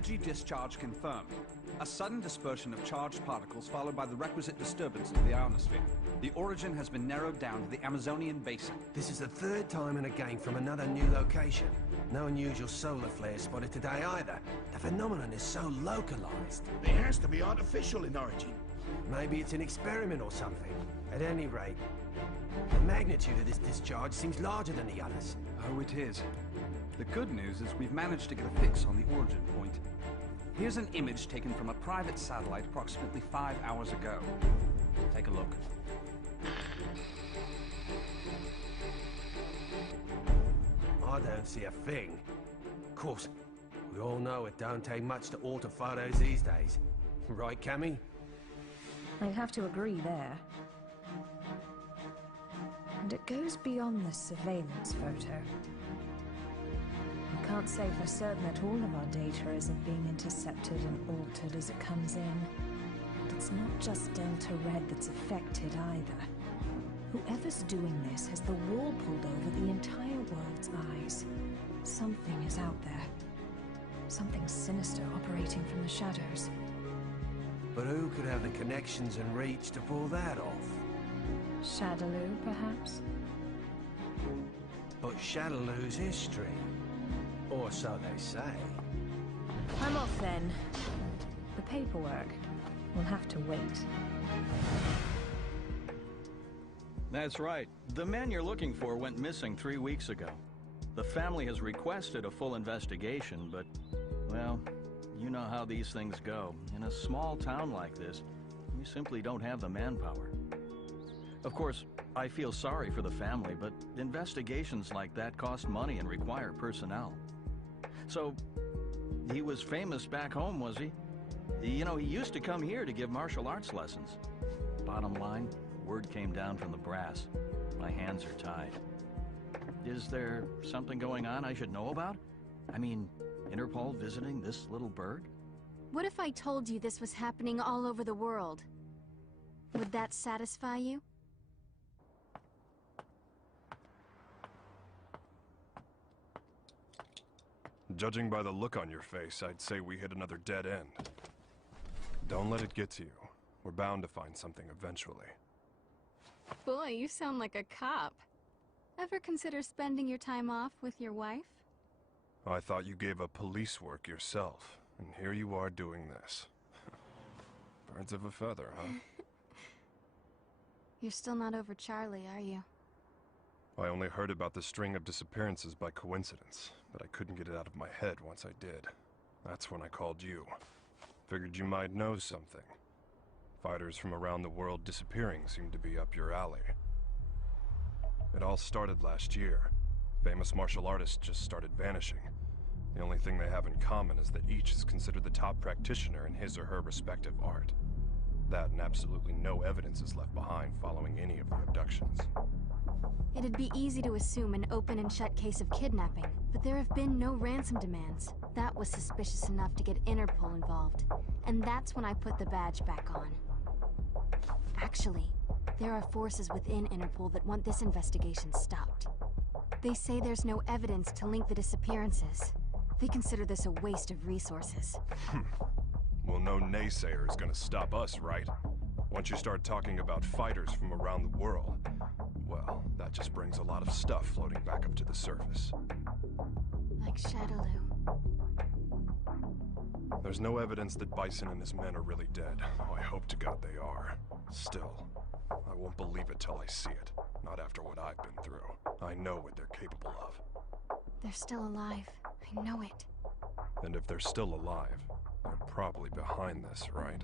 Energy discharge confirmed. A sudden dispersion of charged particles followed by the requisite disturbance of the ionosphere. The origin has been narrowed down to the Amazonian basin. This is the third time in a game from another new location. No unusual solar flares spotted today either. The phenomenon is so localized. It has to be artificial in origin. Maybe it's an experiment or something. At any rate, the magnitude of this discharge seems larger than the others. Oh, it is. The good news is we've managed to get a fix on the origin point. Here's an image taken from a private satellite approximately 5 hours ago. Take a look. I don't see a thing. Of course, we all know it don't take much to alter photos these days. Right, Cammy? I'd have to agree there. And it goes beyond the surveillance photo. We can't say for certain that all of our data isn't being intercepted and altered as it comes in. But it's not just Delta Red that's affected either. Whoever's doing this has the wool pulled over the entire world's eyes. Something is out there. Something sinister operating from the shadows. But who could have the connections and reach to pull that off? Shadaloo, perhaps? But Shadaloo's history. Or so they say. I'm off then. The paperwork will have to wait. That's right. The man you're looking for went missing 3 weeks ago. The family has requested a full investigation, but, well, you know how these things go. In a small town like this, we simply don't have the manpower. Of course, I feel sorry for the family, but investigations like that cost money and require personnel. So, he was famous back home, was he? You know, he used to come here to give martial arts lessons. Bottom line, word came down from the brass. My hands are tied. Is there something going on I should know about? I mean, Interpol visiting this little bird? What if I told you this was happening all over the world? Would that satisfy you? Judging by the look on your face, I'd say we hit another dead end. Don't let it get to you. We're bound to find something eventually. Boy, you sound like a cop. Ever consider spending your time off with your wife? I thought you gave up police work yourself, and here you are doing this. Birds of a feather, huh? You're still not over Charlie, are you? I only heard about the string of disappearances by coincidence, but I couldn't get it out of my head once I did. That's when I called you. Figured you might know something. Fighters from around the world disappearing seemed to be up your alley. It all started last year. Famous martial artists just started vanishing. The only thing they have in common is that each is considered the top practitioner in his or her respective art. That and absolutely no evidence is left behind following any of the abductions. It'd be easy to assume an open and shut case of kidnapping, but there have been no ransom demands. That was suspicious enough to get Interpol involved, and that's when I put the badge back on. Actually, there are forces within Interpol that want this investigation stopped. They say there's no evidence to link the disappearances. They consider this a waste of resources. Well, no naysayer is gonna stop us, right? Once you start talking about fighters from around the world, well, that just brings a lot of stuff floating back up to the surface. Like Shadaloo. There's no evidence that Bison and his men are really dead. Oh, I hope to God they are. Still, I won't believe it till I see it. Not after what I've been through. I know what they're capable of. They're still alive. I know it. And if they're still alive, they're probably behind this, right?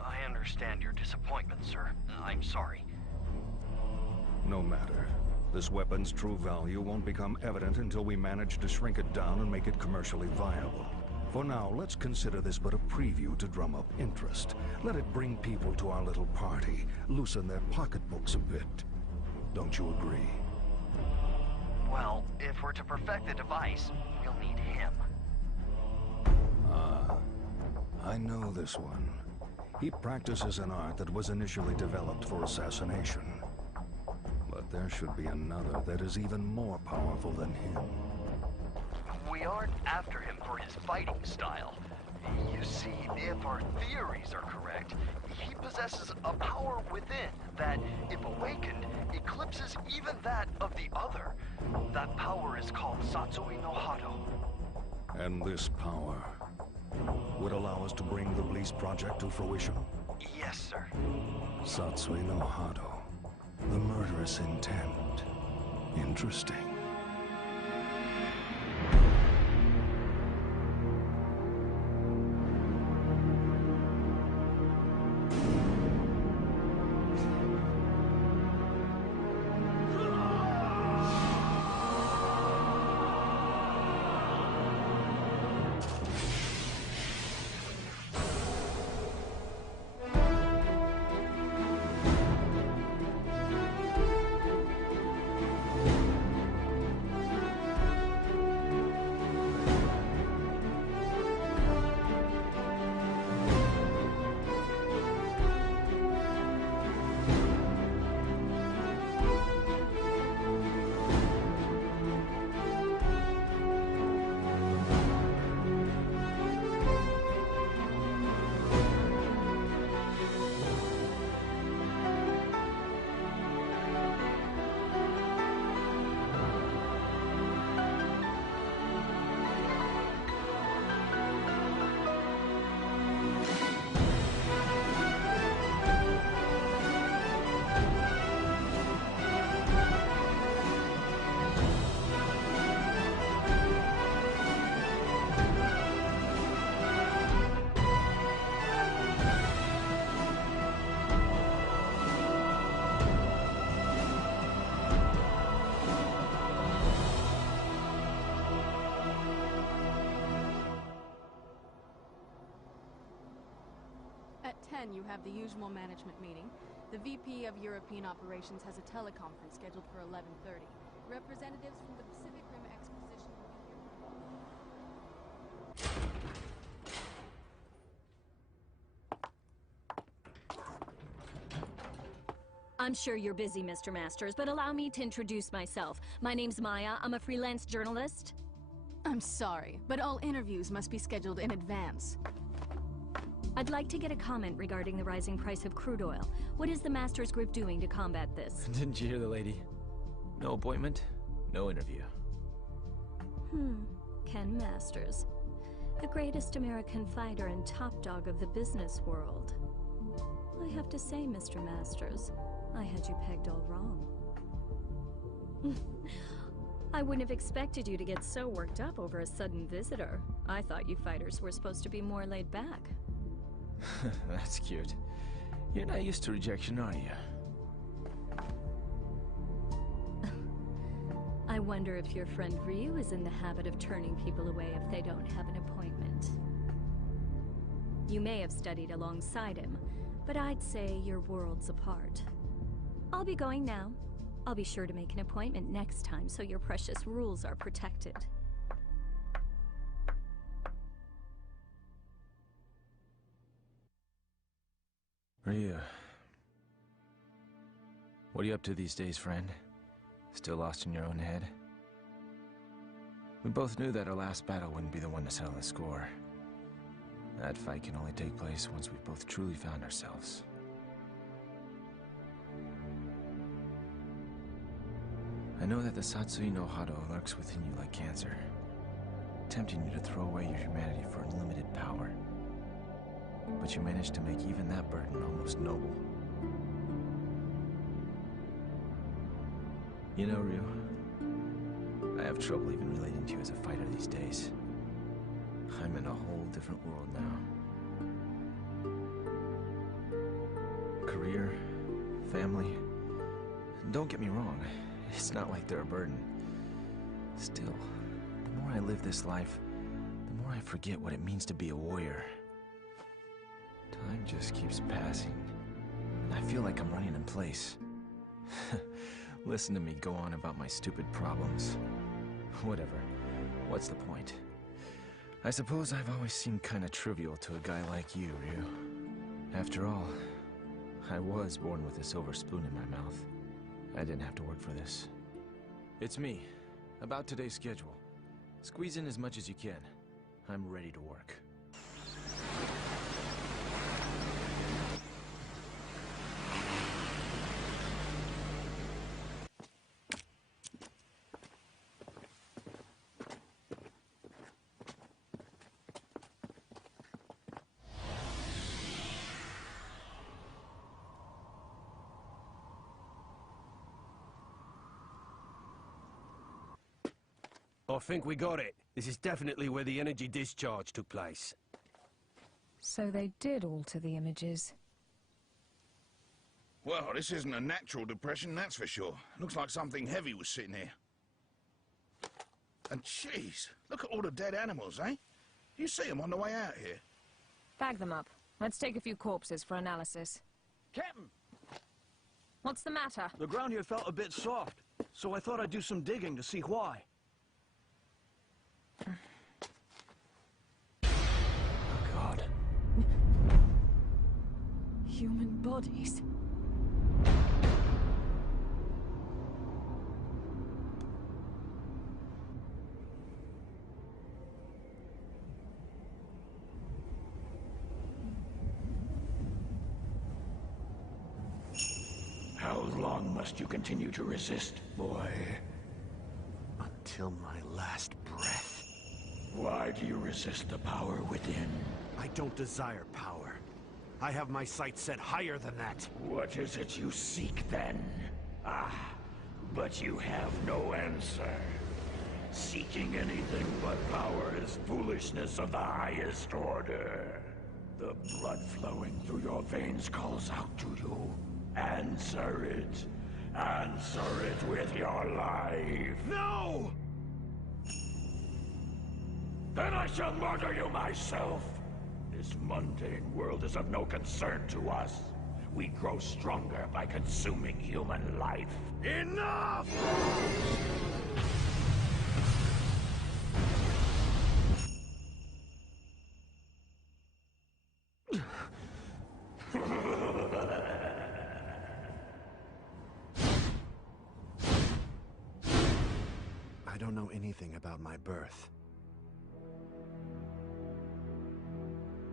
I understand your disappointment, sir. I'm sorry. No matter. This weapon's true value won't become evident until we manage to shrink it down and make it commercially viable. For now, let's consider this but a preview to drum up interest. Let it bring people to our little party, loosen their pocketbooks a bit. Don't you agree? Well, if we're to perfect the device, we'll need him. Ah, I know this one. He practices an art that was initially developed for assassination. But there should be another that is even more powerful than him. We aren't after him for his fighting style. You see, if our theories are correct, he possesses a power within that, if awakened, eclipses even that of the other. That power is called Satsui no Hado. And this power would allow us to bring the Bliss project to fruition? Yes, sir. Satsui no Hado. The murderous intent. Interesting. At 10, you have the usual management meeting. The VP of European Operations has a teleconference scheduled for 11:30. Representatives from the Pacific Rim Exposition will be here. I'm sure you're busy, Mr. Masters, but allow me to introduce myself. My name's Maya. I'm a freelance journalist. I'm sorry, but all interviews must be scheduled in advance. I'd like to get a comment regarding the rising price of crude oil. What is the Masters Group doing to combat this? Didn't you hear the lady? No appointment, no interview. Ken Masters. The greatest American fighter and top dog of the business world. I have to say, Mr. Masters, I had you pegged all wrong. I wouldn't have expected you to get so worked up over a sudden visitor. I thought you fighters were supposed to be more laid back. That's cute. You're not used to rejection, are you? I wonder if your friend Ryu is in the habit of turning people away if they don't have an appointment. You may have studied alongside him, but I'd say you're worlds apart. I'll be going now. I'll be sure to make an appointment next time so your precious rules are protected. Ryu. What are you up to these days, friend? Still lost in your own head? We both knew that our last battle wouldn't be the one to settle the score. That fight can only take place once we've both truly found ourselves. I know that the Satsui no Hado lurks within you like cancer, tempting you to throw away your humanity for unlimited power. But you managed to make even that burden almost noble. You know, Ryu, I have trouble even relating to you as a fighter these days. I'm in a whole different world now. Career, family. Don't get me wrong, it's not like they're a burden. Still, the more I live this life, the more I forget what it means to be a warrior. Time just keeps passing, and I feel like I'm running in place. Listen to me go on about my stupid problems. Whatever. What's the point? I suppose I've always seemed kinda trivial to a guy like you, Ryu. After all, I was born with a silver spoon in my mouth. I didn't have to work for this. It's me. About today's schedule. Squeeze in as much as you can. I'm ready to work. I think we got it. This is definitely where the energy discharge took place. So they did alter the images. Well, this isn't a natural depression, that's for sure. Looks like something heavy was sitting here. And jeez, look at all the dead animals, eh? You see them on the way out here. Bag them up. Let's take a few corpses for analysis. Captain! What's the matter? The ground here felt a bit soft, so I thought I'd do some digging to see why. Oh, God. Human bodies. How long must you continue to resist, boy? Until my last breath. Why do you resist the power within? I don't desire power. I have my sights set higher than that. What is it you seek, then? Ah, but you have no answer. Seeking anything but power is foolishness of the highest order. The blood flowing through your veins calls out to you. Answer it. Answer it with your life. No! Then I shall murder you myself. This mundane world is of no concern to us. We grow stronger by consuming human life. Enough! I don't know anything about my birth.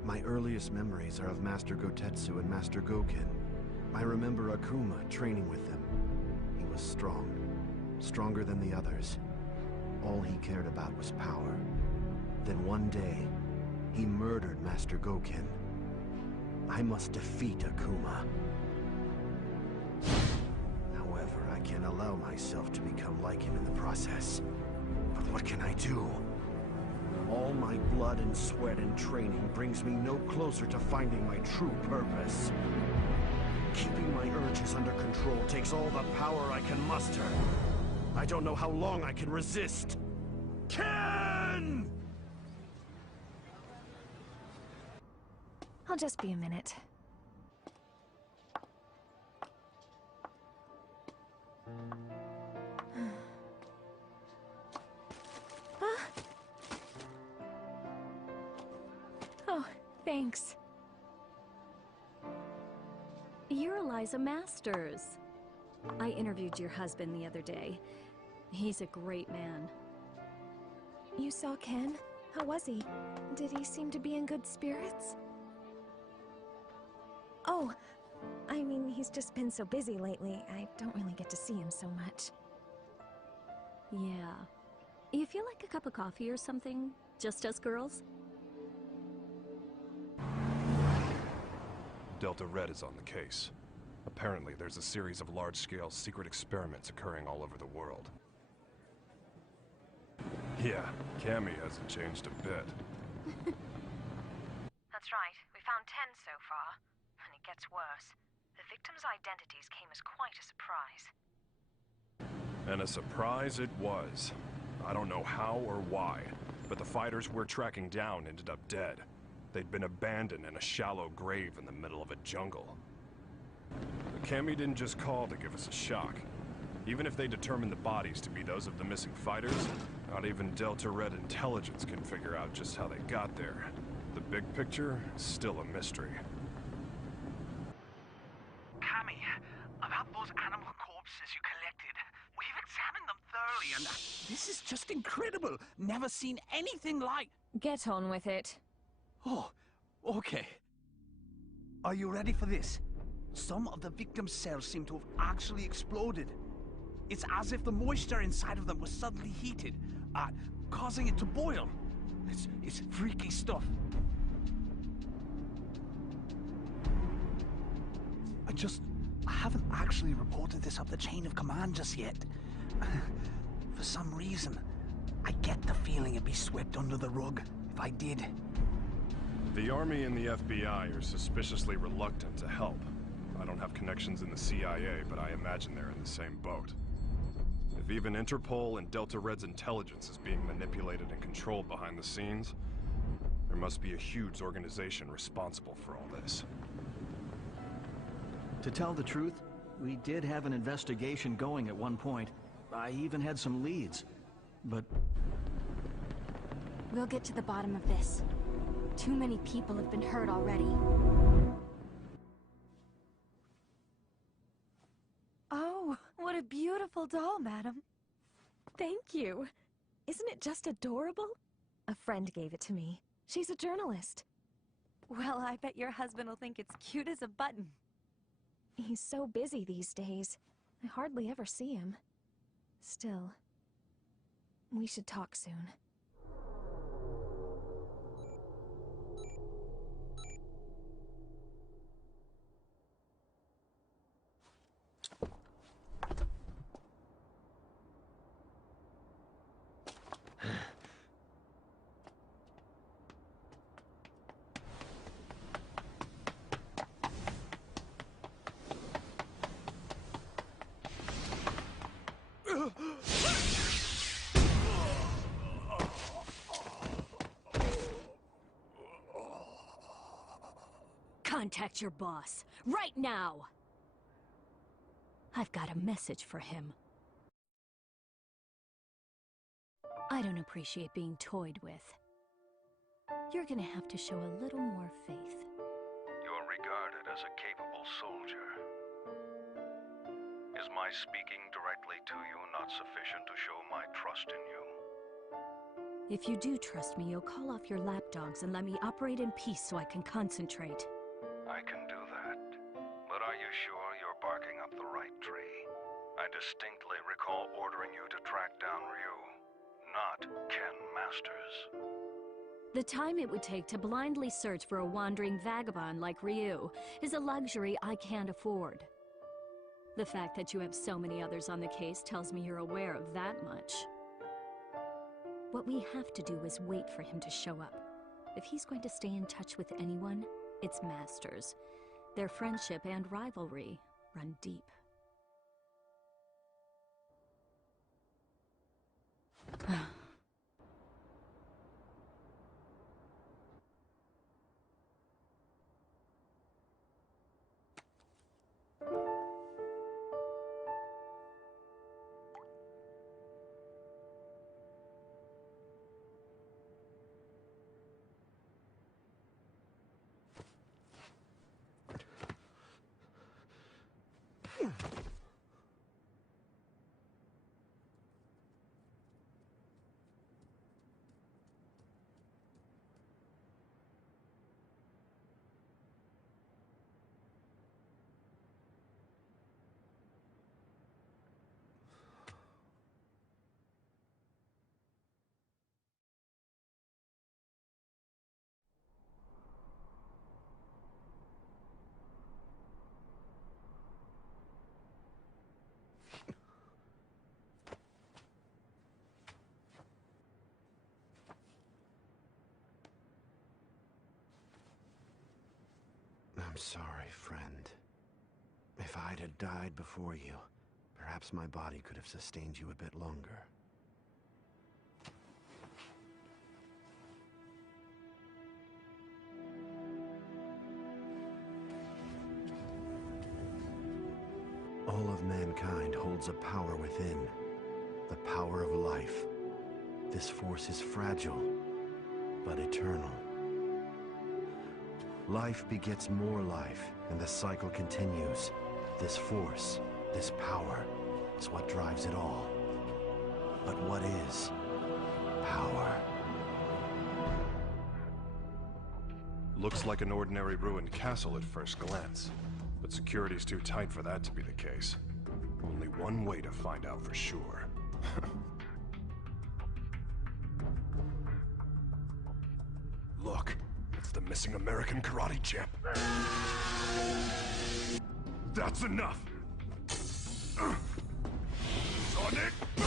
My earliest memories are of Master Gotetsu and Master Goken. I remember Akuma training with them. He was strong, stronger than the others. All he cared about was power. Then one day, he murdered Master Goken. I must defeat Akuma. However, I can't allow myself to become like him in the process. But what can I do? All my blood and sweat and training brings me no closer to finding my true purpose. Keeping my urges under control takes all the power I can muster. I don't know how long I can resist. Ken! I'll just be a minute. Oh, thanks. You're Eliza Masters. I interviewed your husband the other day. He's a great man. You saw Ken? How was he? Did he seem to be in good spirits? Oh, I mean, he's just been so busy lately. I don't really get to see him so much. Yeah. You feel like a cup of coffee or something? Just us girls? Delta Red is on the case. Apparently, there's a series of large-scale secret experiments occurring all over the world. Yeah, Cammy hasn't changed a bit. That's right. We found 10 so far. And it gets worse. The victims' identities came as quite a surprise. And a surprise it was. I don't know how or why, but the fighters we're tracking down ended up dead. They'd been abandoned in a shallow grave in the middle of a jungle. Cammy didn't just call to give us a shock. Even if they determine the bodies to be those of the missing fighters, not even Delta Red intelligence can figure out just how they got there. The big picture is still a mystery. just incredible. Never seen anything like... Get on with it. Oh, okay. Are you ready for this? Some of the victims' cells seem to have actually exploded. It's as if the moisture inside of them was suddenly heated, causing it to boil. It's freaky stuff. I haven't actually reported this up the chain of command just yet. For some reason, I get the feeling it'd be swept under the rug if I did. The Army and the FBI are suspiciously reluctant to help. I don't have connections in the CIA, but I imagine they're in the same boat. If even Interpol and Delta Red's intelligence is being manipulated and controlled behind the scenes, there must be a huge organization responsible for all this. To tell the truth, we did have an investigation going at one point. I even had some leads, but... We'll get to the bottom of this. Too many people have been hurt already. Oh, what a beautiful doll, madam. Thank you. Isn't it just adorable? A friend gave it to me. She's a journalist. Well, I bet your husband will think it's cute as a button. He's so busy these days. I hardly ever see him. Still, we should talk soon. Contact your boss, right now! I've got a message for him. I don't appreciate being toyed with. You're gonna have to show a little more faith. You're regarded as a capable soldier. Is my speaking directly to you not sufficient to show my trust in you? If you do trust me, you'll call off your lapdogs and let me operate in peace so I can concentrate. I can do that. But are you sure you're barking up the right tree? I distinctly recall ordering you to track down Ryu, not Ken Masters. The time it would take to blindly search for a wandering vagabond like Ryu is a luxury I can't afford. The fact that you have so many others on the case tells me you're aware of that much. What we have to do is wait for him to show up. If he's going to stay in touch with anyone, it's Masters. Their friendship and rivalry run deep. I'm sorry, friend. If I'd had died before you, perhaps my body could have sustained you a bit longer. All of mankind holds a power within, the power of life. This force is fragile, but eternal. Life begets more life, and the cycle continues. This force, this power, is what drives it all. But what is? Power. Looks like an ordinary ruined castle at first glance, but security's too tight for that to be the case. Only one way to find out for sure. Look, it's the missing American karate champ. That's enough! Sonic boom!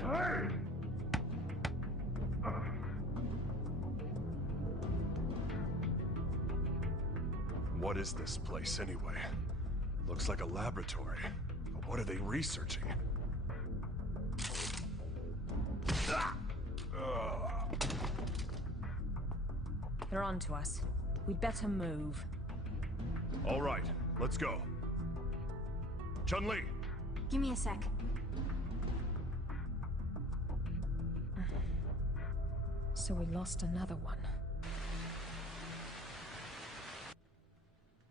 Hey! What is this place anyway? Looks like a laboratory. But what are they researching? They're on to us. We'd better move. All right, let's go. Chun-Li! Give me a sec. So we lost another one.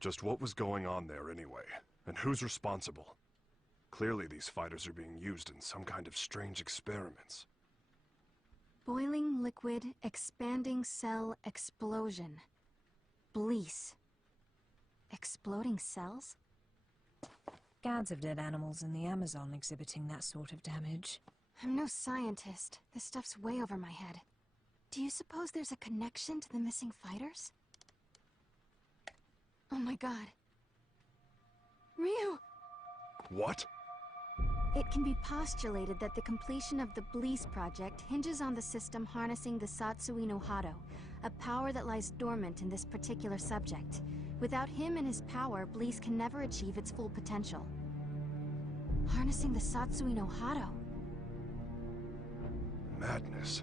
Just what was going on there anyway? And who's responsible? Clearly these fighters are being used in some kind of strange experiments. Boiling liquid, expanding cell explosion. Blease. Exploding cells? Gads of dead animals in the Amazon exhibiting that sort of damage. I'm no scientist. This stuff's way over my head. Do you suppose there's a connection to the missing fighters? Oh my god. Ryu! What? It can be postulated that the completion of the Blease project hinges on the system harnessing the Satsui no Hado, a power that lies dormant in this particular subject. Without him and his power, Blease can never achieve its full potential. Harnessing the Satsui no Hado. Madness.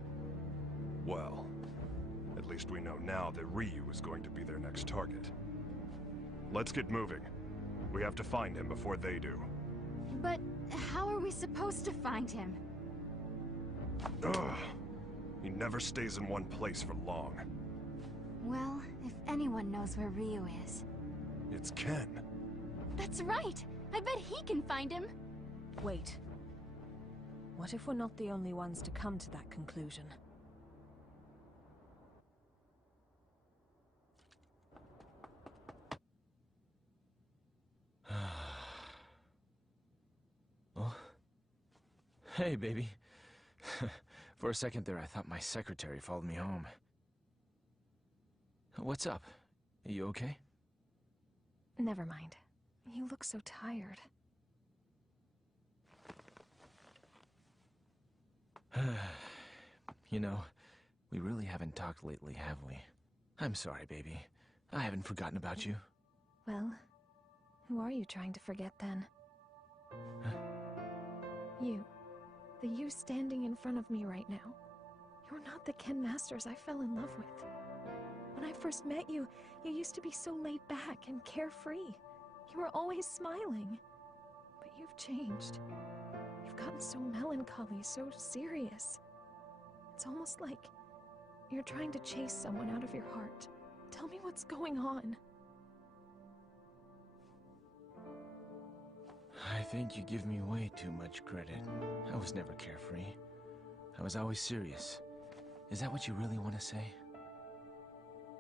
Well, at least we know now that Ryu is going to be their next target. Let's get moving. We have to find him before they do. But how are we supposed to find him? Ugh. He never stays in one place for long. Well, if anyone knows where Ryu is... It's Ken. That's right! I bet he can find him! Wait. What if we're not the only ones to come to that conclusion? Oh. Hey, baby. For a second there, I thought my secretary followed me home. What's up? Are you okay? Never mind. You look so tired. You know, we really haven't talked lately, have we? I'm sorry, baby. I haven't forgotten about you. Well, who are you trying to forget then? Huh? You. The you standing in front of me right now. You're not the Ken Masters I fell in love with. When I first met you, you used to be so laid back and carefree. You were always smiling. But you've changed. You've gotten so melancholy, so serious. It's almost like you're trying to chase someone out of your heart. Tell me what's going on. I think you give me way too much credit. I was never carefree. I was always serious. Is that what you really want to say?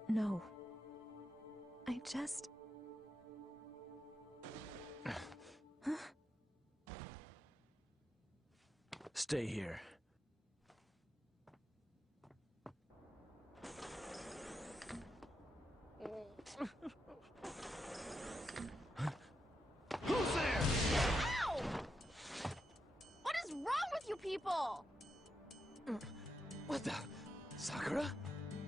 No. I just... Huh? Stay here. Who's there? Ow! What is wrong with you people? What the? Sakura?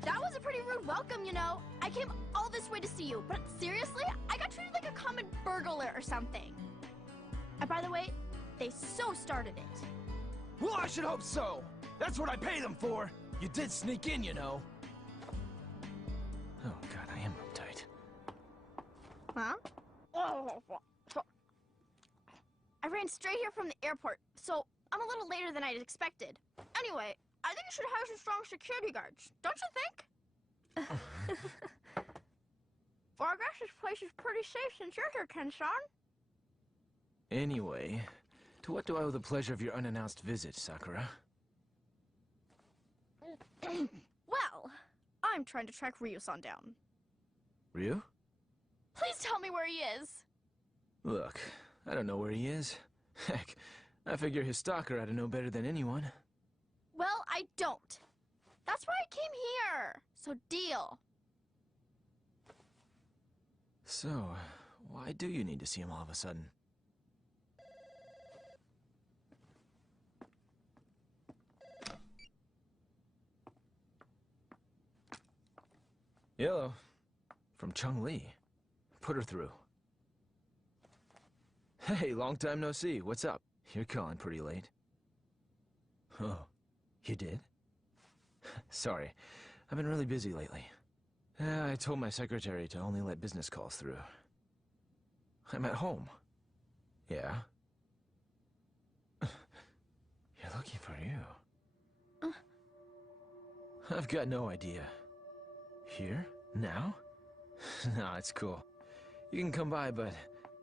That was a pretty rude welcome, you know. I came all this way to see you, but seriously, I got treated like a common burglar or something. And by the way, they so started it. Well, I should hope so. That's what I pay them for. You did sneak in, you know. Oh god, I am uptight. Huh? I ran straight here from the airport, so I'm a little later than I'd expected. Anyway, I think you should hire some strong security guards, don't you think? Well, I guess this place is pretty safe since you're here, Ken-san. Anyway, to what do I owe the pleasure of your unannounced visit, Sakura? Well, I'm trying to track Ryu-san down. Ryu? Please tell me where he is! Look, I don't know where he is. Heck, I figure his stalker ought to know better than anyone. Well, I don't. That's why I came here. So deal. So, why do you need to see him all of a sudden? Hello. From Chung-Li. Put her through. Hey, long time no see. What's up? You're calling pretty late. Oh, you did? Sorry, I've been really busy lately. I told my secretary to only let business calls through. I'm at home. Yeah? You're looking for you. I've got no idea. Here? Now? No, it's cool. You can come by, but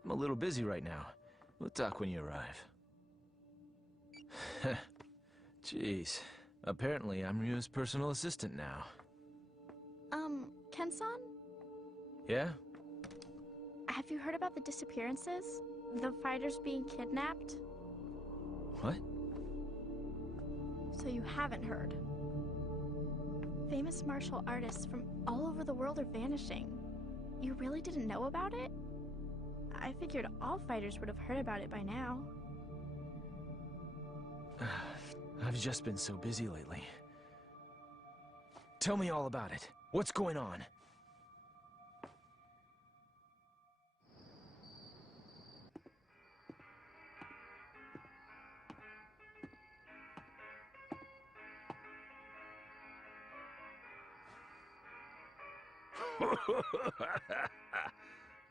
I'm a little busy right now. We'll talk when you arrive. Jeez. Apparently, I'm Ryu's personal assistant now. Ken-san? Yeah? Have you heard about the disappearances? The fighters being kidnapped? What? So you haven't heard. Famous martial artists from all over the world are vanishing. You really didn't know about it? I figured all fighters would have heard about it by now. I've just been so busy lately. Tell me all about it. What's going on?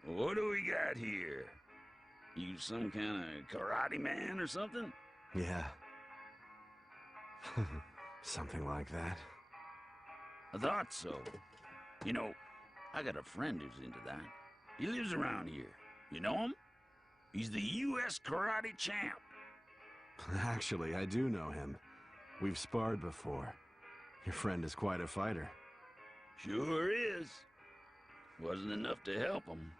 What do we got here? You some kind of karate man or something? Yeah. Something like that. I thought so. You know, I got a friend who's into that. He lives around here. You know him? He's the U.S. karate champ. Actually, I do know him. We've sparred before. Your friend is quite a fighter. Sure is. Wasn't enough to help him.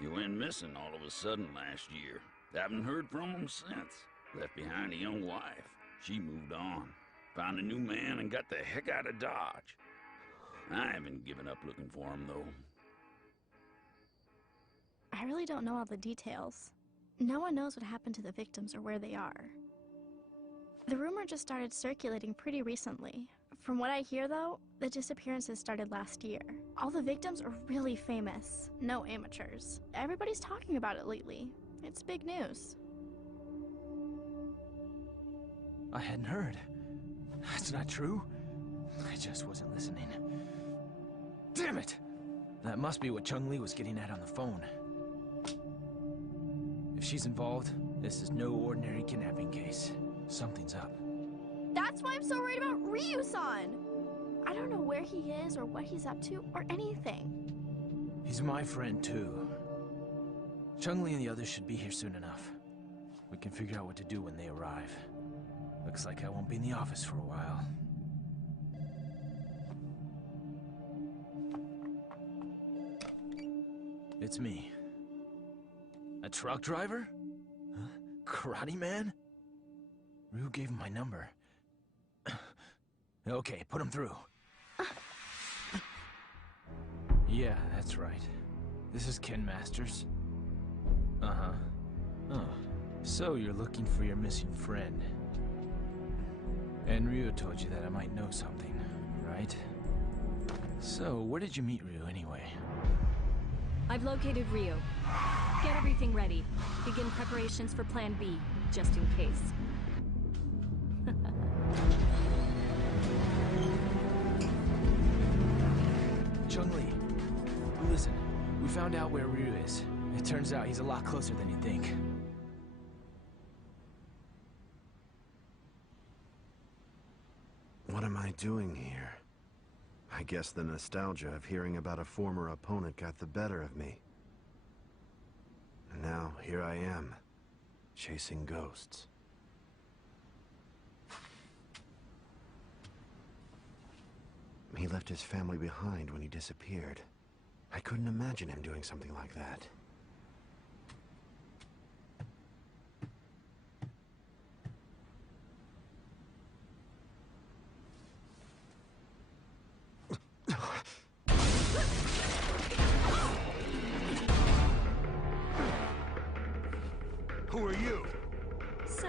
He went missing all of a sudden last year. Haven't heard from him since. Left behind a young wife. She moved on. Found a new man and got the heck out of Dodge. I haven't given up looking for him, though. I really don't know all the details. No one knows what happened to the victims or where they are. The rumor just started circulating pretty recently. From what I hear, though, the disappearances started last year. All the victims are really famous. No amateurs. Everybody's talking about it lately. It's big news. I hadn't heard. That's not true. I just wasn't listening. Damn it! That must be what Chung-Li was getting at on the phone. If she's involved, this is no ordinary kidnapping case. Something's up. That's why I'm so worried about Ryu-san! I don't know where he is or what he's up to or anything. He's my friend, too. Chung-Li and the others should be here soon enough. We can figure out what to do when they arrive. Looks like I won't be in the office for a while. It's me. A truck driver? Huh? Karate man? Ryu gave him my number. Okay, put him through. Yeah, that's right. This is Ken Masters. Uh-huh. Oh, so you're looking for your missing friend. And Ryu told you that I might know something, right? So, where did you meet Ryu anyway? I've located Ryu. Get everything ready. Begin preparations for Plan B, just in case. Chung-Li, listen. We found out where Ryu is. It turns out he's a lot closer than you think. What am I doing here? I guess the nostalgia of hearing about a former opponent got the better of me. And now, here I am, chasing ghosts. He left his family behind when he disappeared. I couldn't imagine him doing something like that. Who are you? So,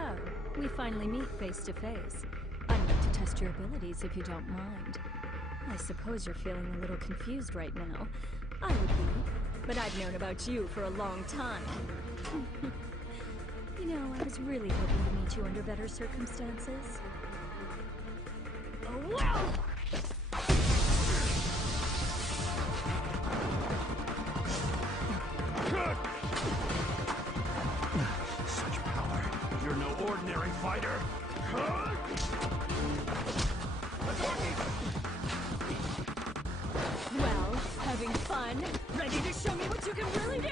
we finally meet face to face. I'd like to test your abilities if you don't mind. I suppose you're feeling a little confused right now. I would be, but I've known about you for a long time. You know, I was really hoping to meet you under better circumstances. Oh, wow! Such power. You're no ordinary fighter. Well, having fun? Ready to show me what you can really do?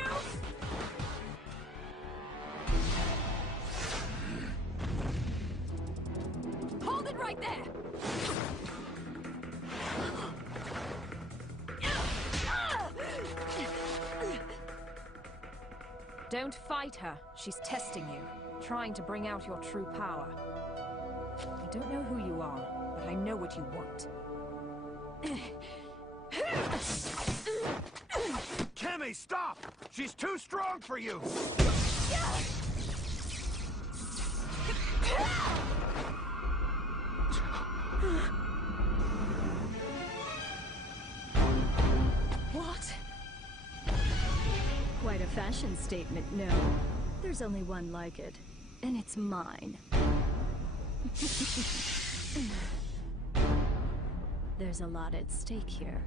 Hold it right there! Don't fight her. She's testing you, trying to bring out your true power. I don't know who you are, but I know what you want. Kemi, stop! She's too strong for you! What? Quite a fashion statement, no. There's only one like it, and it's mine. There's a lot at stake here.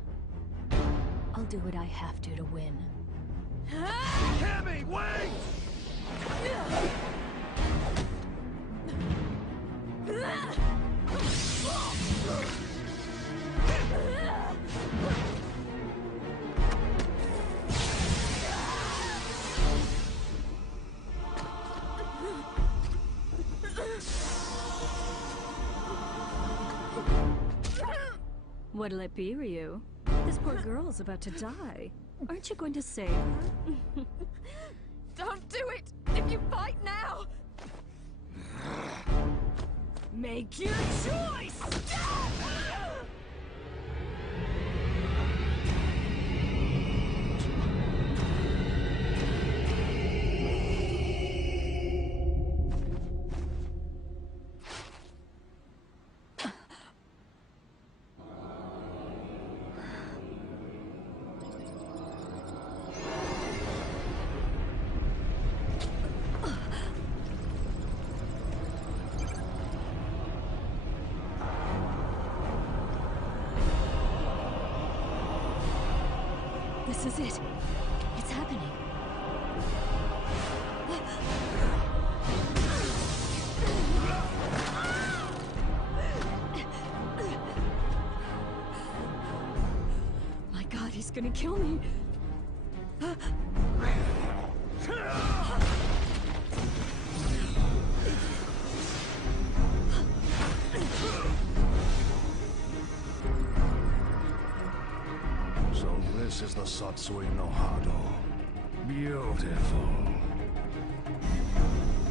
I'll do what I have to win. Kemi, wait! What'll it be, Ryu? This poor girl's about to die. Aren't you going to save her? Don't do it! If you fight now! Make your choice! This is it. It's happening. My God, he's gonna kill me. So this is the Satsui no Hado. Beautiful.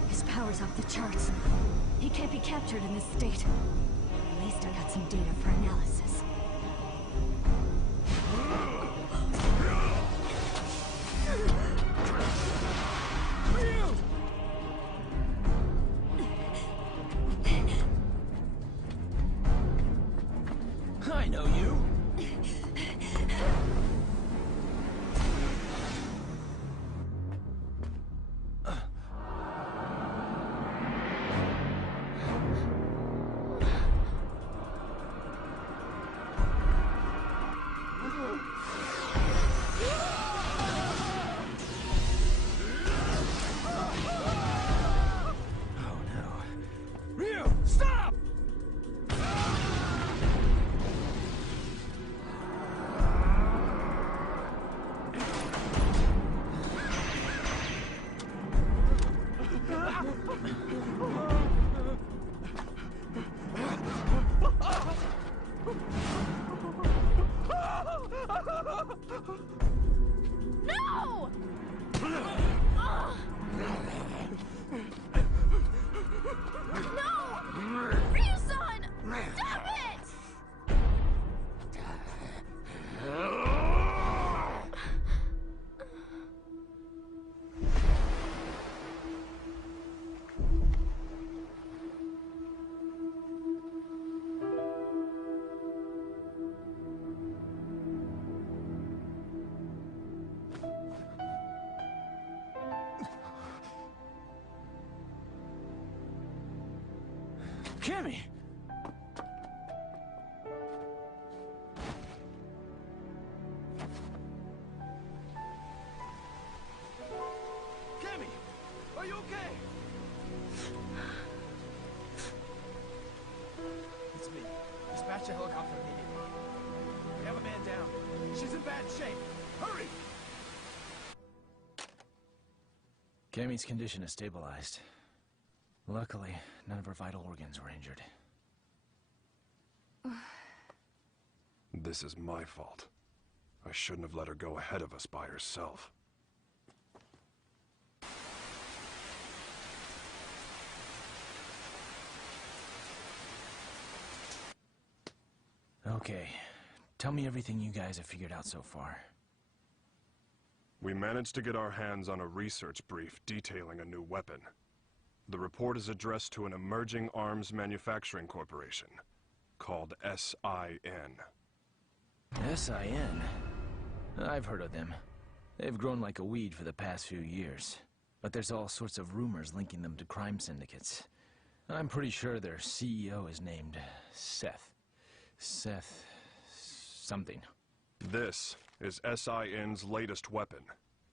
His power's off the charts. He can't be captured in this state. At least I got some data for analysis. I know you. No! No! Ryu-san! Stop it! Kimmy! Kimmy! Are you okay? It's me. Dispatch a helicopter immediately. We have a man down. She's in bad shape. Hurry! Cammy's condition is stabilized. Luckily, none of her vital organs were injured. This is my fault. I shouldn't have let her go ahead of us by herself. Okay, tell me everything you guys have figured out so far. We managed to get our hands on a research brief detailing a new weapon. The report is addressed to an emerging arms manufacturing corporation called SIN. SIN? I've heard of them. They've grown like a weed for the past few years. But there's all sorts of rumors linking them to crime syndicates. I'm pretty sure their CEO is named Seth. Seth... something. This is SIN's latest weapon.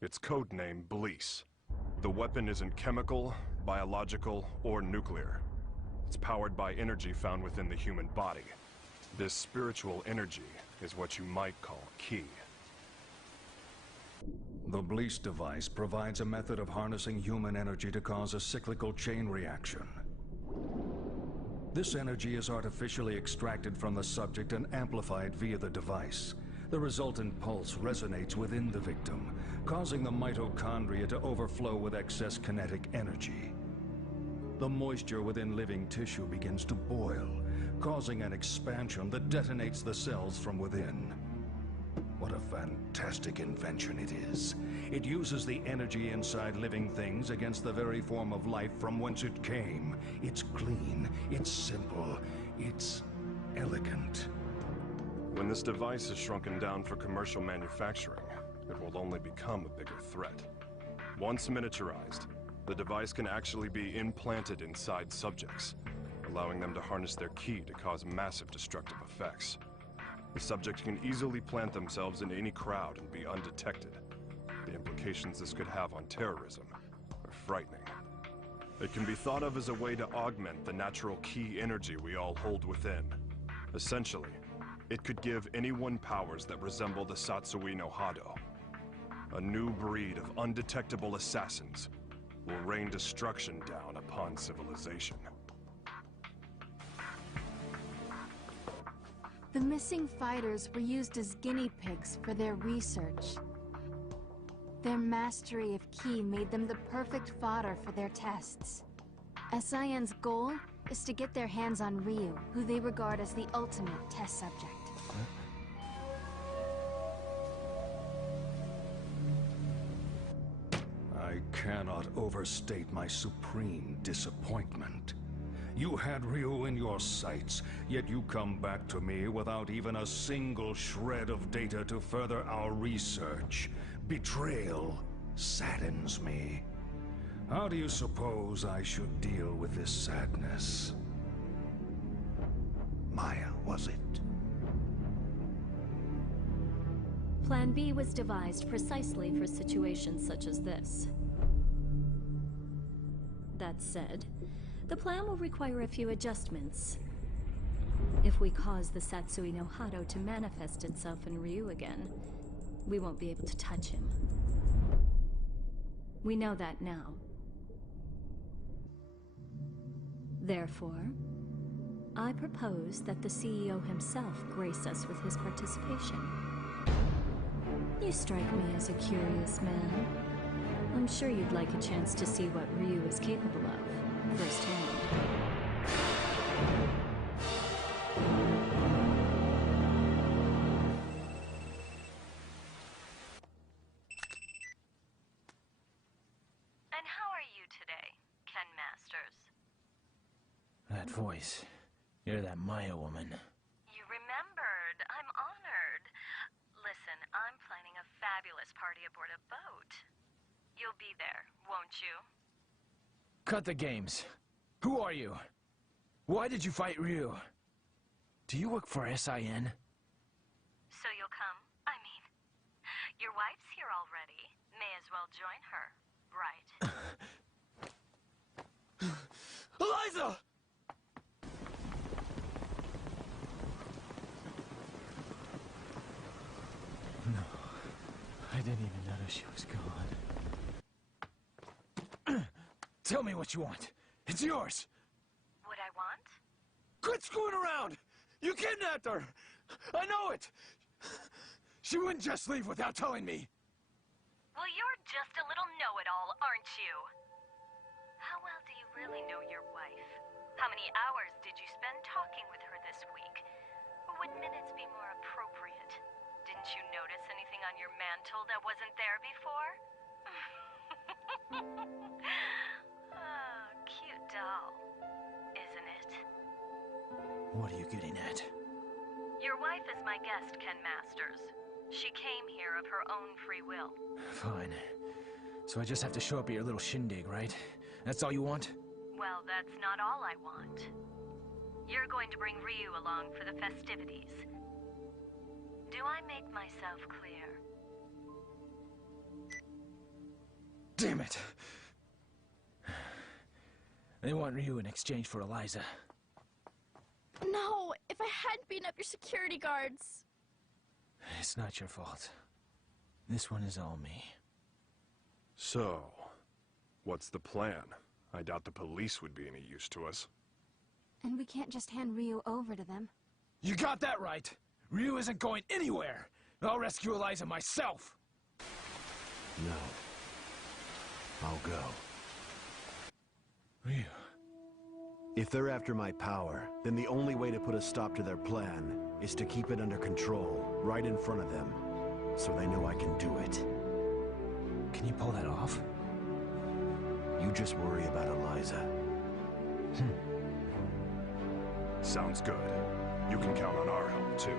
Its codename Bleece. The weapon isn't chemical, biological, or nuclear. It's powered by energy found within the human body. This spiritual energy is what you might call ki. The Bleece device provides a method of harnessing human energy to cause a cyclical chain reaction. This energy is artificially extracted from the subject and amplified via the device. The resultant pulse resonates within the victim, causing the mitochondria to overflow with excess kinetic energy. The moisture within living tissue begins to boil, causing an expansion that detonates the cells from within. What a fantastic invention it is. It uses the energy inside living things against the very form of life from whence it came. It's clean, it's simple, it's elegant. When this device is shrunken down for commercial manufacturing, it will only become a bigger threat. Once miniaturized, the device can actually be implanted inside subjects, allowing them to harness their ki to cause massive destructive effects. The subject can easily plant themselves in any crowd and be undetected. The implications this could have on terrorism are frightening. It can be thought of as a way to augment the natural ki energy we all hold within. Essentially, it could give anyone powers that resemble the Satsui no Hado. A new breed of undetectable assassins will rain destruction down upon civilization. The missing fighters were used as guinea pigs for their research. Their mastery of ki made them the perfect fodder for their tests. SIN's goal is to get their hands on Ryu, who they regard as the ultimate test subject. I cannot overstate my supreme disappointment. You had Ryu in your sights, yet you come back to me without even a single shred of data to further our research. Betrayal saddens me. How do you suppose I should deal with this sadness? Maya, was it? Plan B was devised precisely for situations such as this. That said, the plan will require a few adjustments. If we cause the Satsui no Hado to manifest itself in Ryu again, we won't be able to touch him. We know that now. Therefore, I propose that the CEO himself grace us with his participation. You strike me as a curious man. I'm sure you'd like a chance to see what Ryu is capable of, firsthand. And how are you today, Ken Masters? That voice. You're that Maya woman. You remembered. I'm honored. Listen, I'm planning a fabulous party aboard a boat. You'll be there, won't you? Cut the games. Who are you? Why did you fight Ryu? Do you work for SIN? So you'll come? I mean, your wife's here already. May as well join her, right? Eliza! No. I didn't even notice she was gone. Tell me what you want. It's yours! What I want? Quit screwing around! You kidnapped her! I know it! She wouldn't just leave without telling me. Well, you're just a little know-it-all, aren't you? How well do you really know your wife? How many hours did you spend talking with her this week? Or would minutes be more appropriate? Didn't you notice anything on your mantle that wasn't there before? Oh, cute doll, isn't it? What are you getting at? Your wife is my guest, Ken Masters. She came here of her own free will. Fine. So I just have to show up at your little shindig, right? That's all you want? Well, that's not all I want. You're going to bring Ryu along for the festivities. Do I make myself clear? Damn it! They want Ryu in exchange for Eliza. No! If I hadn't beaten up your security guards! It's not your fault. This one is all me. So, what's the plan? I doubt the police would be any use to us. And we can't just hand Ryu over to them. You got that right! Ryu isn't going anywhere! I'll rescue Eliza myself! No. I'll go. Ryu. If they're after my power, then the only way to put a stop to their plan is to keep it under control, right in front of them, so they know I can do it. Can you pull that off? You just worry about Eliza. Sounds good. You can count on our help, too.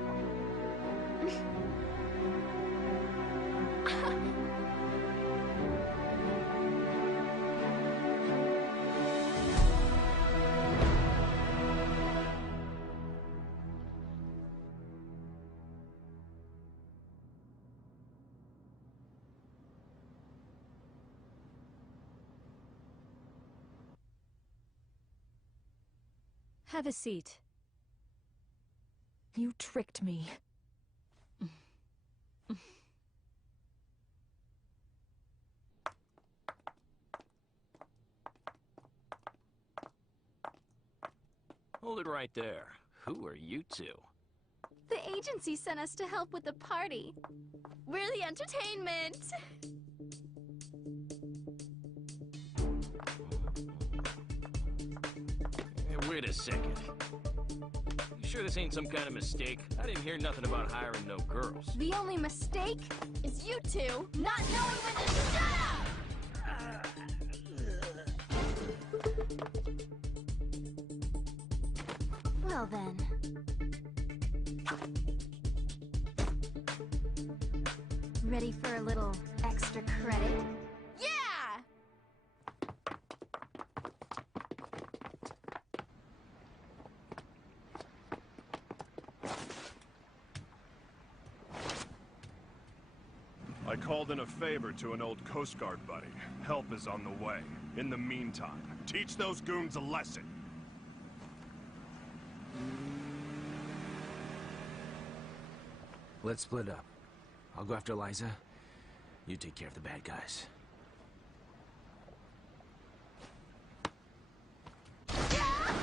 Have a seat. You tricked me. Hold it right there. Who are you two? The agency sent us to help with the party. We're the entertainment. Hey, wait a second. You sure this ain't some kind of mistake? I didn't hear nothing about hiring no girls. The only mistake is you two not knowing when to shut up! Well then. Ready for a little extra credit? Yeah! I called in a favor to an old Coast Guard buddy. Help is on the way. In the meantime, teach those goons a lesson. Let's split up. I'll go after Eliza. You take care of the bad guys. Yeah!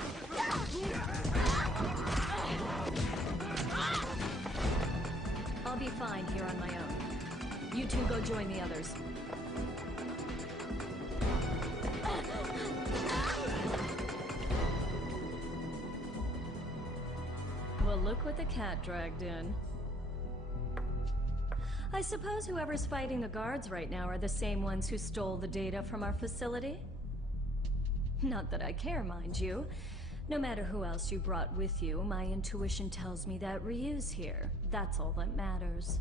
fine here on my own. You two go join the others. Well, look what the cat dragged in. I suppose whoever's fighting the guards right now are the same ones who stole the data from our facility? Not that I care, mind you. No matter who else you brought with you, my intuition tells me that Ryu's here. That's all that matters.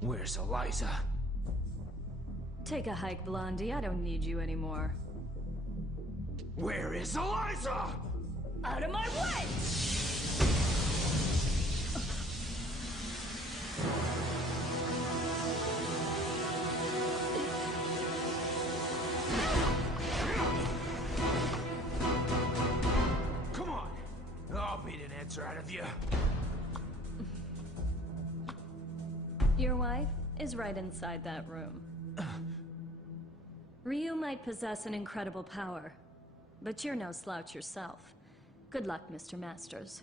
Where's Eliza? Take a hike, Blondie. I don't need you anymore. Where is Eliza? Out of my way! Come on! I'll beat an answer out of you. Your wife is right inside that room. Ryu might possess an incredible power, but you're no slouch yourself. Good luck, Mr. Masters.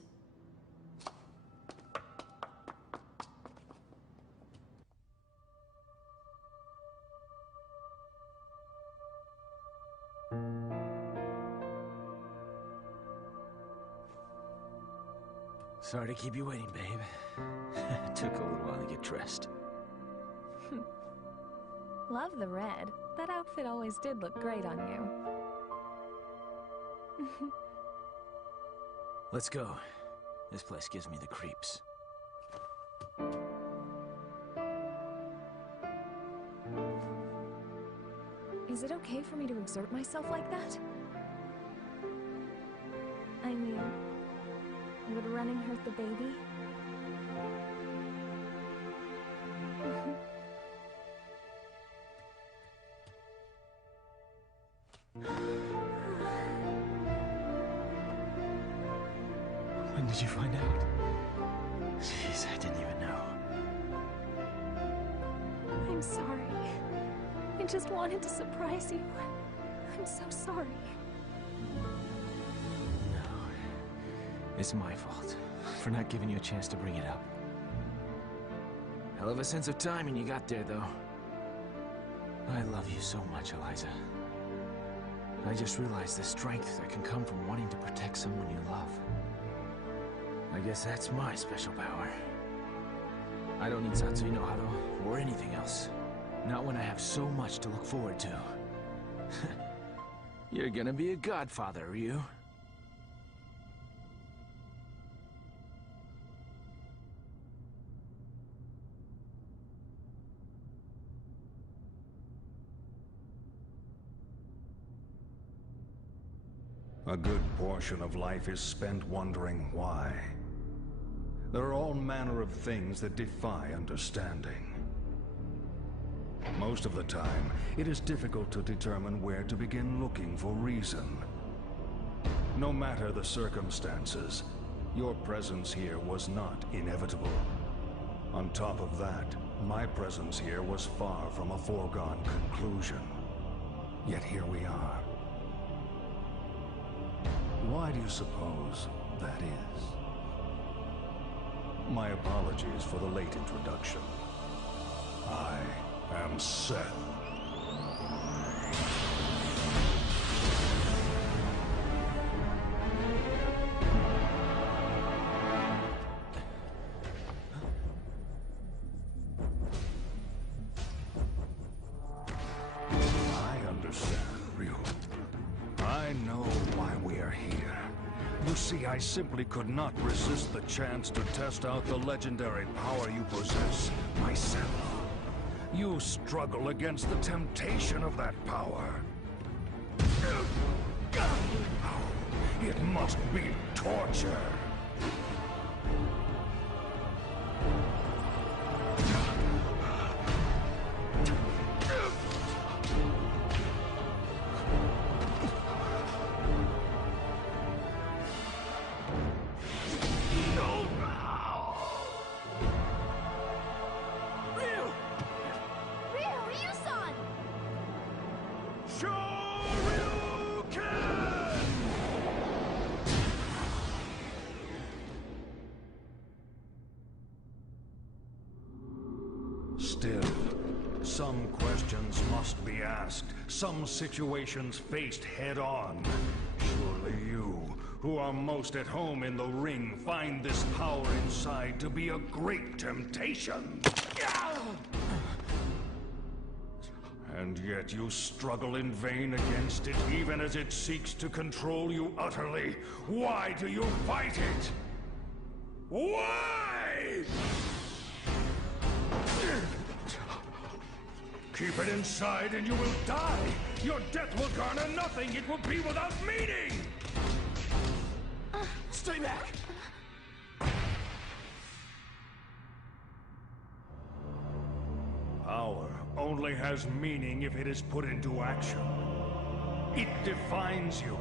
Sorry to keep you waiting, babe. It took a little while to get dressed. Love the red. That outfit always did look great on you. Let's go. This place gives me the creeps. Is it okay for me to exert myself like that? I mean, would running hurt the baby? When did you find out? Jeez, I didn't even know. I'm sorry. I just wanted to surprise you. I'm so sorry. No. It's my fault for not giving you a chance to bring it up. Hell of a sense of timing you got there, though. I love you so much, Eliza. I just realized the strength that can come from wanting to protect someone you love. I guess that's my special power. I don't need Satsui no Hado or anything else. Not when I have so much to look forward to. You're gonna be a godfather, Ryu. A good portion of life is spent wondering why. There are all manner of things that defy understanding. Most of the time, it is difficult to determine where to begin looking for reason. No matter the circumstances, your presence here was not inevitable. On top of that, my presence here was far from a foregone conclusion. Yet here we are. Why do you suppose that is? My apologies for the late introduction. I am Seth. I understand, Ryu. I know why we are here. You see, I simply could not resist the chance to test out the legendary power you possess myself. You struggle against the temptation of that power. It must be torture. Some questions must be asked, some situations faced head-on. Surely you, who are most at home in the ring, find this power inside to be a great temptation. And yet you struggle in vain against it, even as it seeks to control you utterly. Why do you fight it? Why? Keep it inside and you will die. Your death will garner nothing. It will be without meaning. Stay back! Power only has meaning if it is put into action. It defines you.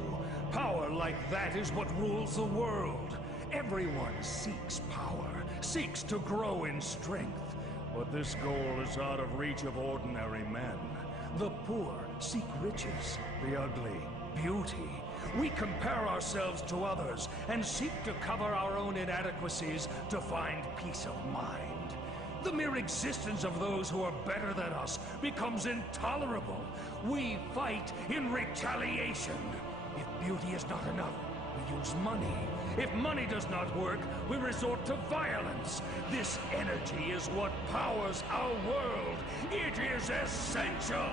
Power like that is what rules the world. Everyone seeks power, seeks to grow in strength. But this goal is out of reach of ordinary men. The poor seek riches, the ugly, beauty. We compare ourselves to others and seek to cover our own inadequacies to find peace of mind. The mere existence of those who are better than us becomes intolerable. We fight in retaliation. If beauty is not enough, we use money. If money does not work, we resort to violence. This energy is what powers our world. It is essential.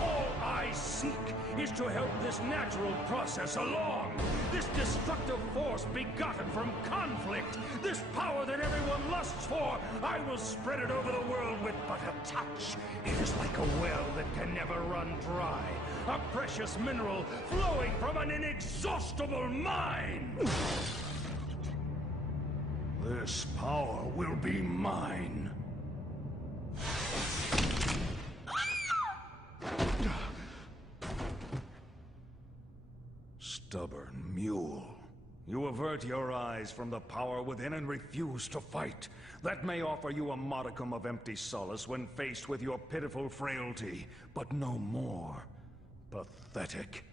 All I seek is to help this natural process along. This destructive force begotten from conflict. This power that everyone lusts for. I will spread it over the world with but a touch. It is like a well that can never run dry. A precious mineral flowing from an inexhaustible mine. This power will be mine. Stubborn mule. You avert your eyes from the power within and refuse to fight. That may offer you a modicum of empty solace when faced with your pitiful frailty, but no more. Pathetic.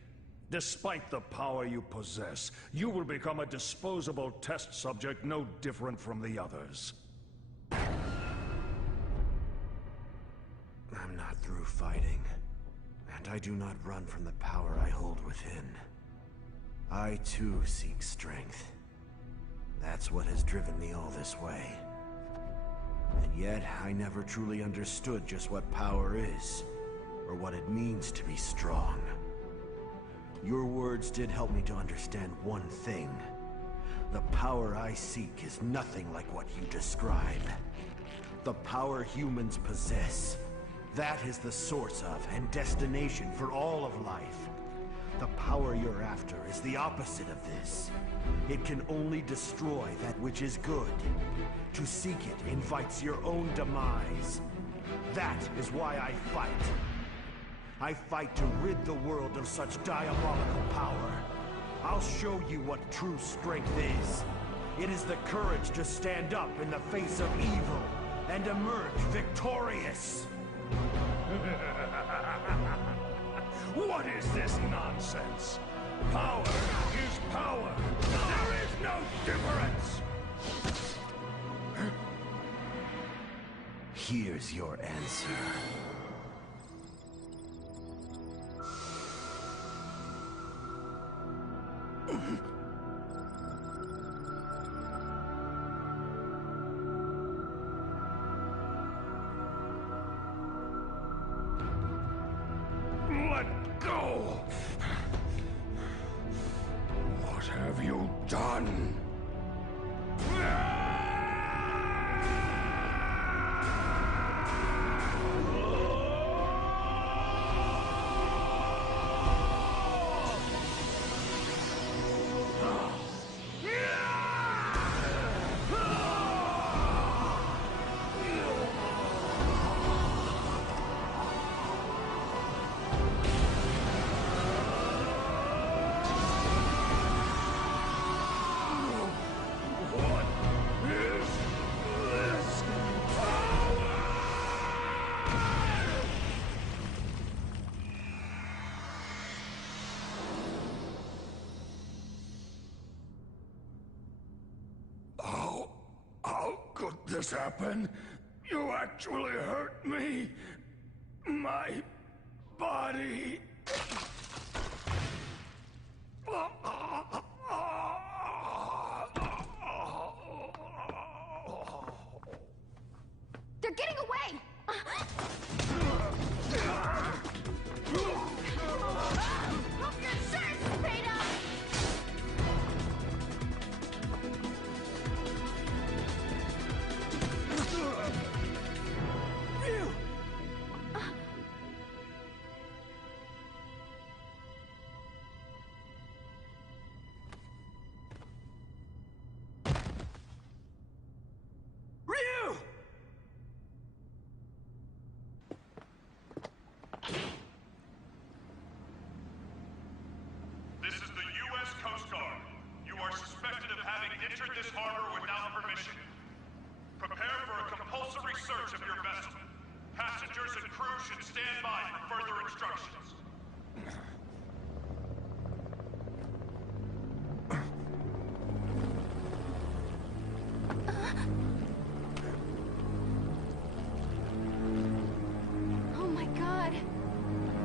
Despite the power you possess, you will become a disposable test subject no different from the others. I'm not through fighting, and I do not run from the power I hold within. I too seek strength. That's what has driven me all this way. And yet, I never truly understood just what power is, or what it means to be strong. Your words did help me to understand one thing. The power I seek is nothing like what you describe. The power humans possess. That is the source of and destination for all of life. The power you're after is the opposite of this. It can only destroy that which is good. To seek it invites your own demise. That is why I fight. I fight to rid the world of such diabolical power. I'll show you what true strength is. It is the courage to stand up in the face of evil and emerge victorious. What is this nonsense? Power is power. There is no difference. Here's your answer. Let go! What have you done? How could this happen? You actually hurt me? My body. They're getting away! Hope your insurance is paid up! Ryu! Ryu! This is the U.S. Coast Guard. You are suspected of having entered this harbor without permission. Prepare for a compulsory search of your vessel. Passengers and crew should stand by for further instructions. Oh my god!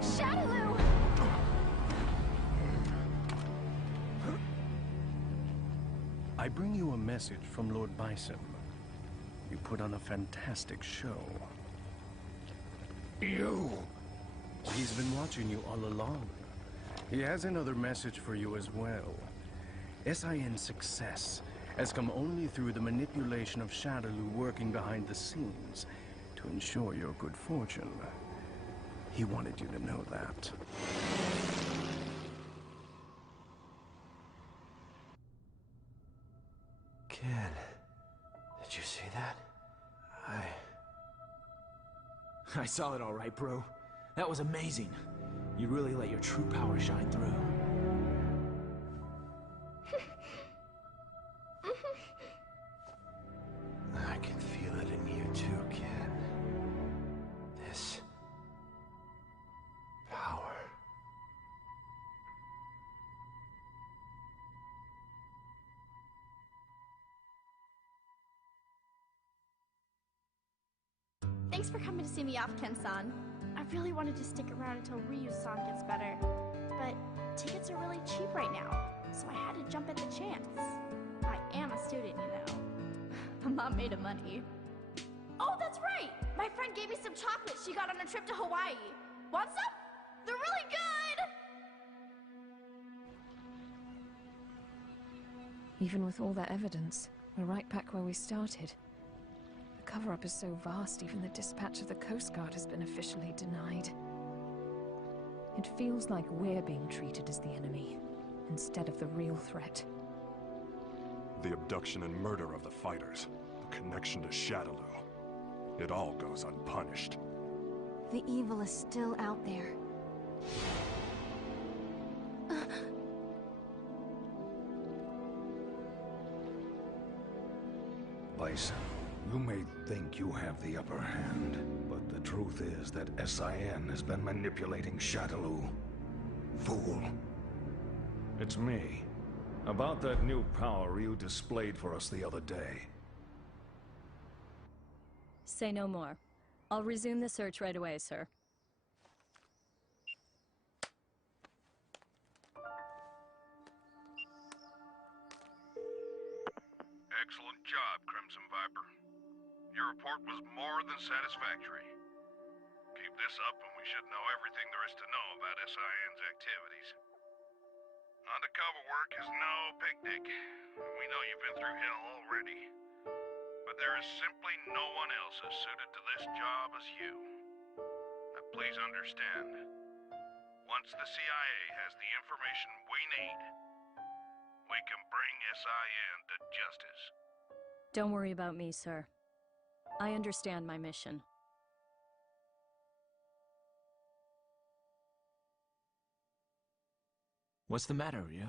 Shadaloo! I bring you a message from Lord Bison. You put on a fantastic show. You? He's been watching you all along. He has another message for you as well. SIN's success has come only through the manipulation of Shadaloo working behind the scenes to ensure your good fortune. He wanted you to know that. Ken, did you see that? I saw it all right, bro. That was amazing. You really let your true power shine through. I can feel it in you too, Ken. This power. Thanks for coming to see me off, Ken-san. I really wanted to stick around until Ryu's-san gets better, but tickets are really cheap right now, so I had to jump at the chance. I am a student, you know. I'm not made of money. Oh, that's right! My friend gave me some chocolates she got on a trip to Hawaii. Want some? They're really good! Even with all that evidence, we're right back where we started. The cover-up is so vast, even the dispatch of the Coast Guard has been officially denied. It feels like we're being treated as the enemy, instead of the real threat. The abduction and murder of the fighters, the connection to Shadaloo. It all goes unpunished. The evil is still out there. Bison, you may think you have the upper hand, but the truth is that SIN has been manipulating Shadaloo. Fool. It's me. About that new power you displayed for us the other day. Say no more. I'll resume the search right away, sir. Excellent job, Crimson Viper. Your report was more than satisfactory. Keep this up and we should know everything there is to know about SIN's activities. Undercover work is no picnic. We know you've been through hell already. But there is simply no one else as suited to this job as you. Now please understand, once the CIA has the information we need, we can bring SIN to justice. Don't worry about me, sir. I understand my mission. What's the matter, Ryu?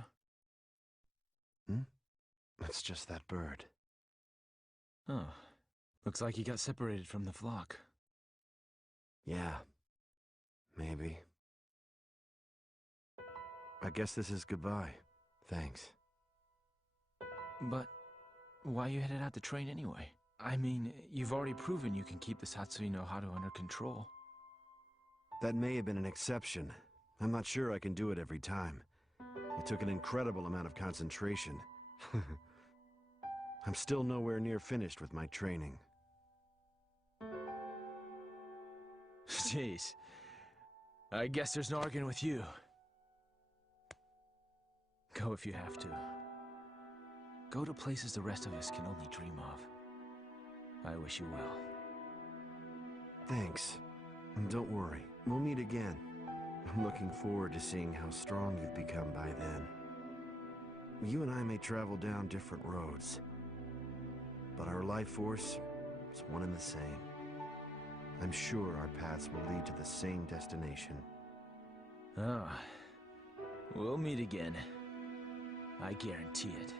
It's just that bird. Oh. Looks like he got separated from the flock. Yeah. Maybe. I guess this is goodbye. Thanks. But why you headed out to train anyway? I mean, you've already proven you can keep the Satsui no Haru under control. That may have been an exception. I'm not sure I can do it every time. It took an incredible amount of concentration. I'm still nowhere near finished with my training. Jeez. I guess there's no arguing with you. Go if you have to. Go to places the rest of us can only dream of. I wish you well. Thanks. And don't worry, we'll meet again. I'm looking forward to seeing how strong you've become by then. You and I may travel down different roads, but our life force is one and the same. I'm sure our paths will lead to the same destination. Oh, we'll meet again. I guarantee it.